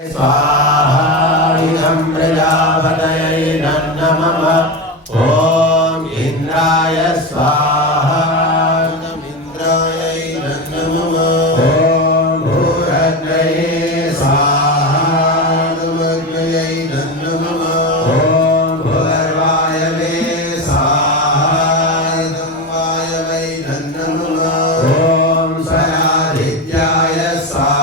स्वाहा इदं प्रजापतये नमः। ॐ इंद्राय स्वाहा इन्द्राय नमः। ॐ भूरग्नये स्वाहा अग्नये नमः। ॐ भूर्वायवे स्वाहा वायवे नमः। ॐ स्वरादित्याय स्वाहा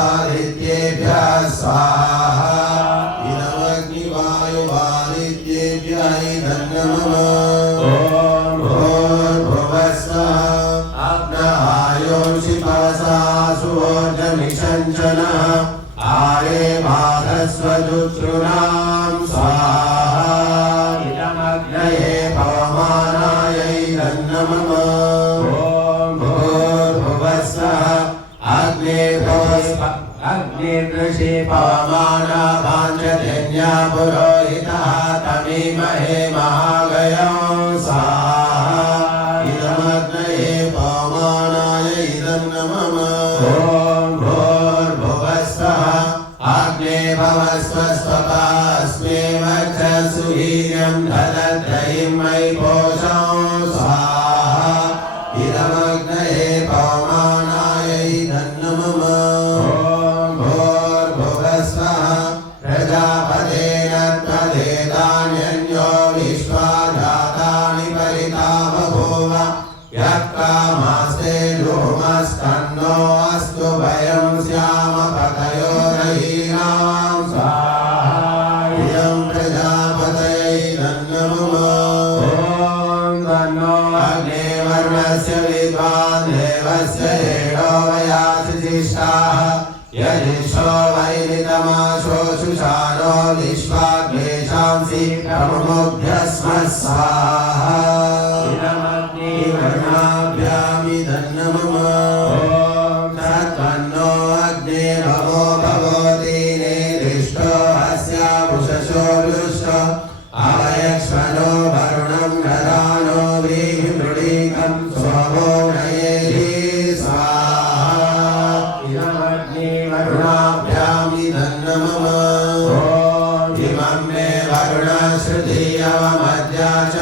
वायुवादित्येभ्यः स्वाहा इदमग्निवायुवादित्येभ्यः नमः। ॐ भूर्भुवस्सुः अग्नहायोषिपसा सुवोर्जमिषञ्चनः आरे बाधस्वजुतॄणां स्वाहा इदमग्नये पवमानाय नमः। अग्निर्ऋषि पवमाना वाञ्छजन्या पुरोहितः तमीमहे महागयं स्वाहा इदमग्नये पवमानाय नमः। ॐ भूर्भुवस्सुः अग्ने भवस्वस्वपास्मे वक्षसु वीर्यं ददत्रयं मयि पोषं स्वाहा इदमग्नये पवमानाय नमः। प्रजापतेन त्वदेतान्यन्यो विश्वाजातानि परिता बभूव यः कामास्ते धूमस्तन्नो अस्तु वयं स्याम पतयोरहीनां स्वाहा इदं प्रजापतये नमः। ॐ तन्नो अग्ने वर्णस्य विद्वान् देवस्य हेडो वयासि जिष्ठाः यदिशो वैरितमाशोषुषारो विश्वाग्नेशांसि प्रमुभ्यस्म स्वाहा इदमग्निवर्णाभ्यामिदं नमः। ॐ तत्त्वन्नो अग्निर्भवो भवति